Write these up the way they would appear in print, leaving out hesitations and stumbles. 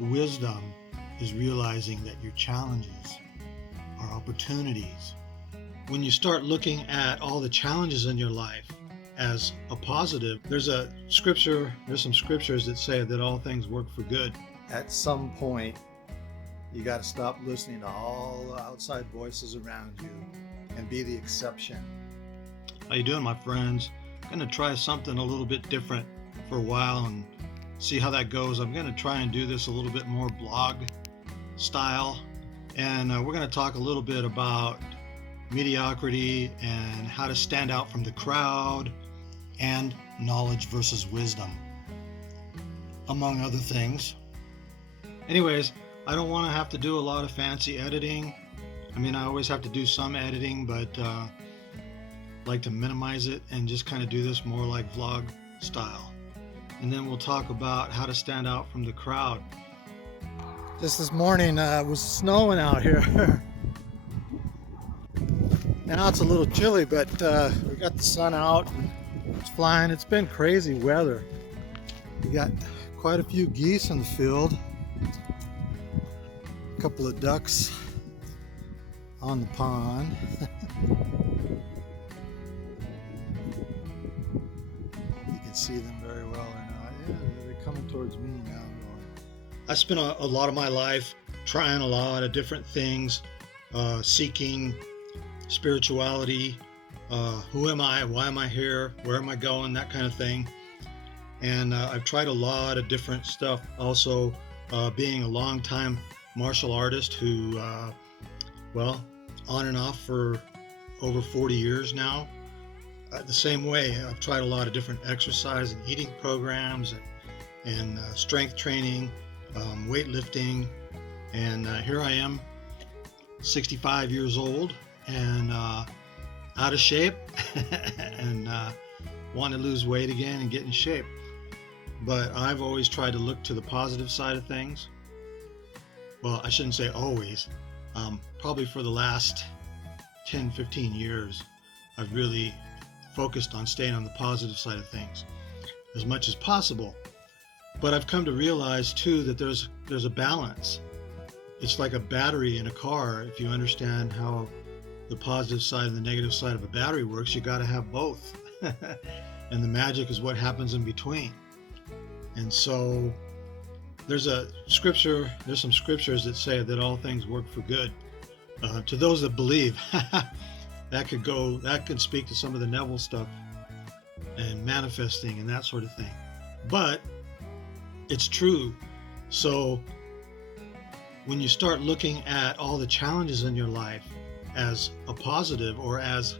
Wisdom is realizing that your challenges are opportunities. When you start looking at all the challenges in your life as a positive, there's some scriptures that say that all things work for good. At some point, you got to stop listening to all the outside voices around you and be the exception. How you doing, my friends? I'm going to try something a little bit different for a while and see how that goes. I'm going to try and do this a little bit more blog style, and we're going to talk a little bit about mediocrity and how to stand out from the crowd and knowledge versus wisdom, among other things. Anyways, I don't want to have to do a lot of fancy editing. I mean, I always have to do some editing, but like to minimize it and just kind of do this more like vlog style. And then we'll talk about how to stand out from the crowd. Just this morning, it was snowing out here. Now it's a little chilly, but we got the sun out and it's flying. It's been crazy weather. We got quite a few geese in the field, a couple of ducks on the pond. You can see them very well or not. Yeah, they're coming towards me now. I spent a lot of my life trying a lot of different things, seeking spirituality, who am I, why am I here, where am I going, that kind of thing. And I've tried a lot of different stuff. Also, being a long-time martial artist who, on and off for over 40 years now. The same way, I've tried a lot of different exercise and eating programs and strength training, weightlifting, and here I am, 65 years old and out of shape and want to lose weight again and get in shape. But I've always tried to look to the positive side of things. Well, I shouldn't say always. Probably for the last 10, 15 years, I've really focused on staying on the positive side of things as much as possible. But I've come to realize too that there's a balance. It's like a battery in a car. If you understand how the positive side and the negative side of a battery works, you got to have both. And the magic is what happens in between. And so there's some scriptures that say that all things work for good. To those that believe, that could speak to some of the Neville stuff and manifesting and that sort of thing. But it's true. So when you start looking at all the challenges in your life as a positive, or as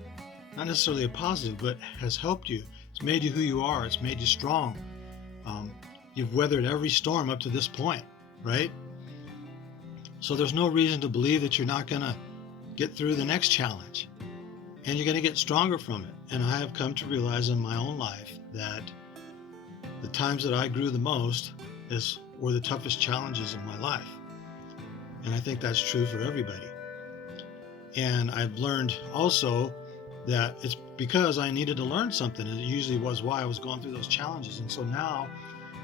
not necessarily a positive, but has helped you, it's made you who you are, it's made you strong. You've weathered every storm up to this point, right? So there's no reason to believe that you're not going to get through the next challenge, and you're going to get stronger from it. And I have come to realize in my own life that the times that I grew the most were the toughest challenges in my life. And I think that's true for everybody. And I've learned also that it's because I needed to learn something, and it usually was why I was going through those challenges. And so now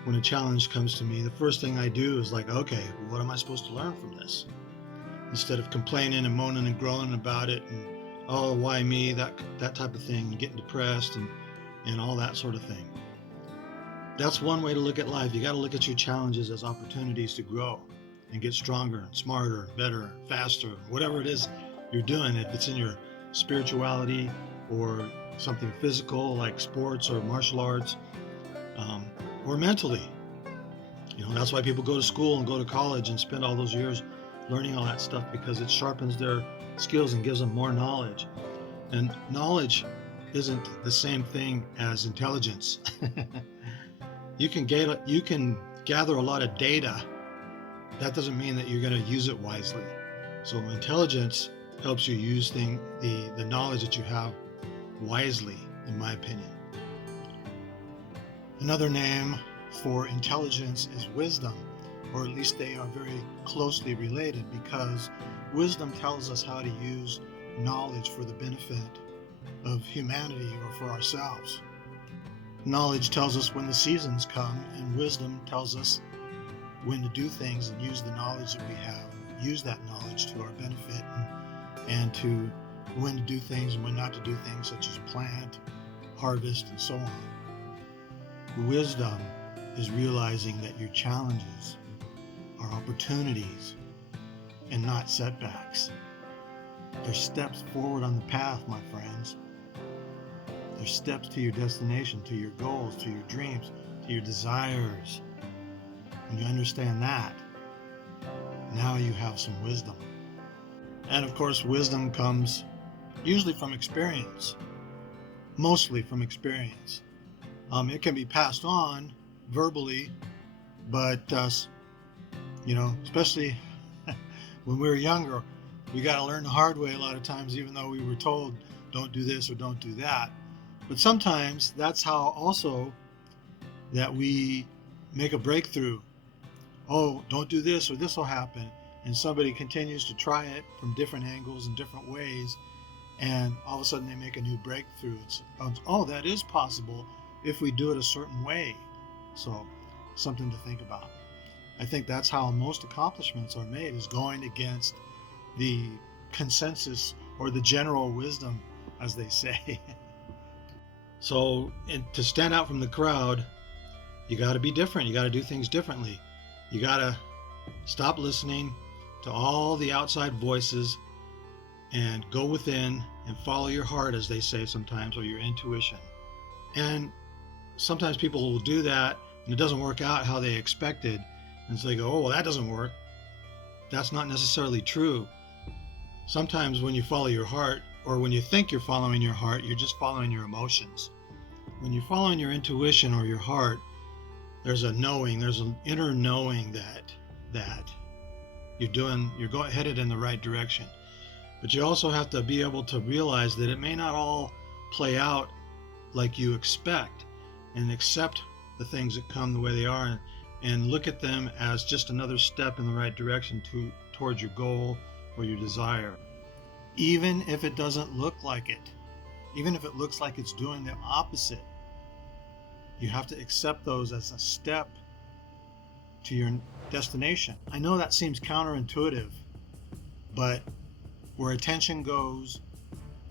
when a challenge comes to me, the first thing I do is like, okay, what am I supposed to learn from this? Instead of complaining and moaning and groaning about it and, oh, why me, that type of thing, and getting depressed and all that sort of thing. That's one way to look at life. You got to look at your challenges as opportunities to grow and get stronger and smarter, better, faster, whatever it is you're doing. If it's in your spirituality or something physical like sports or martial arts, or mentally. That's why people go to school and go to college and spend all those years learning all that stuff, because it sharpens their skills and gives them more knowledge. And knowledge isn't the same thing as intelligence. You can gather a lot of data. That doesn't mean that you're going to use it wisely. So intelligence helps you use the knowledge that you have wisely, in my opinion. Another name for intelligence is wisdom, or at least they are very closely related, because wisdom tells us how to use knowledge for the benefit of humanity or for ourselves. Knowledge tells us when the seasons come, and wisdom tells us when to do things and use the knowledge that we have, use that knowledge to our benefit, and to when to do things and when not to do things, such as plant, harvest, and so on. Wisdom is realizing that your challenges are opportunities and not setbacks. They're steps forward on the path, my friends. They're steps to your destination, to your goals, to your dreams, to your desires. When you understand that, now you have some wisdom. And of course, wisdom comes usually from experience, mostly from experience. It can be passed on verbally, but especially when we were younger, we got to learn the hard way a lot of times, even though we were told don't do this or don't do that. But sometimes that's how also that we make a breakthrough. Oh, don't do this or this will happen. And somebody continues to try it from different angles and different ways. And all of a sudden they make a new breakthrough. It's, oh, that is possible if we do it a certain way. So something to think about. I think that's how most accomplishments are made, is going against the consensus or the general wisdom, as they say. So to stand out from the crowd, you got to be different. You got to do things differently. You got to stop listening to all the outside voices and go within and follow your heart, as they say sometimes, or your intuition. And sometimes people will do that and it doesn't work out how they expected. And so they go, oh, well, that doesn't work. That's not necessarily true. Sometimes when you follow your heart, or when you think you're following your heart, you're just following your emotions. When you're following your intuition or your heart, there's a knowing, there's an inner knowing that you're headed in the right direction. But you also have to be able to realize that it may not all play out like you expect, and accept the things that come the way they are, and look at them as just another step in the right direction towards your goal or your desire. Even if it doesn't look like it, even if it looks like it's doing the opposite, you have to accept those as a step to your destination. I know that seems counterintuitive, but where attention goes,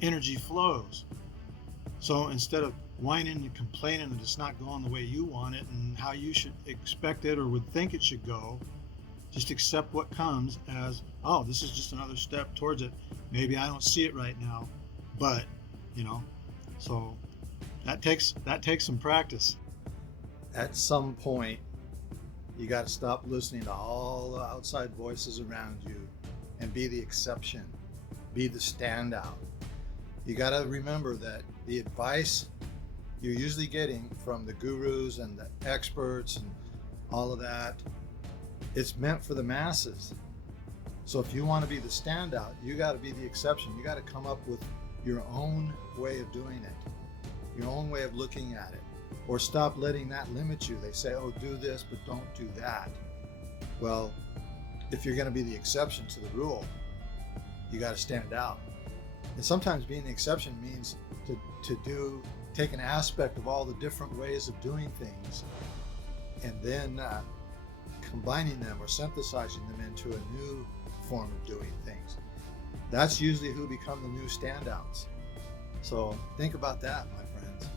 energy flows. So instead of whining and complaining that it's not going the way you want it and how you should expect it or would think it should go, just accept what comes as, oh, this is just another step towards it. Maybe I don't see it right now, but so that takes some practice. At some point, you got to stop listening to all the outside voices around you and be the exception, be the standout. You got to remember that the advice you're usually getting from the gurus and the experts and all of that, it's meant for the masses. So if you want to be the standout, you got to be the exception. You got to come up with your own way of doing it, your own way of looking at it, or stop letting that limit you. They say, oh, do this, but don't do that. Well, if you're going to be the exception to the rule, you got to stand out. And sometimes being the exception means to take an aspect of all the different ways of doing things and then combining them or synthesizing them into a new form of doing things. That's usually who become the new standouts. So think about that, my friends.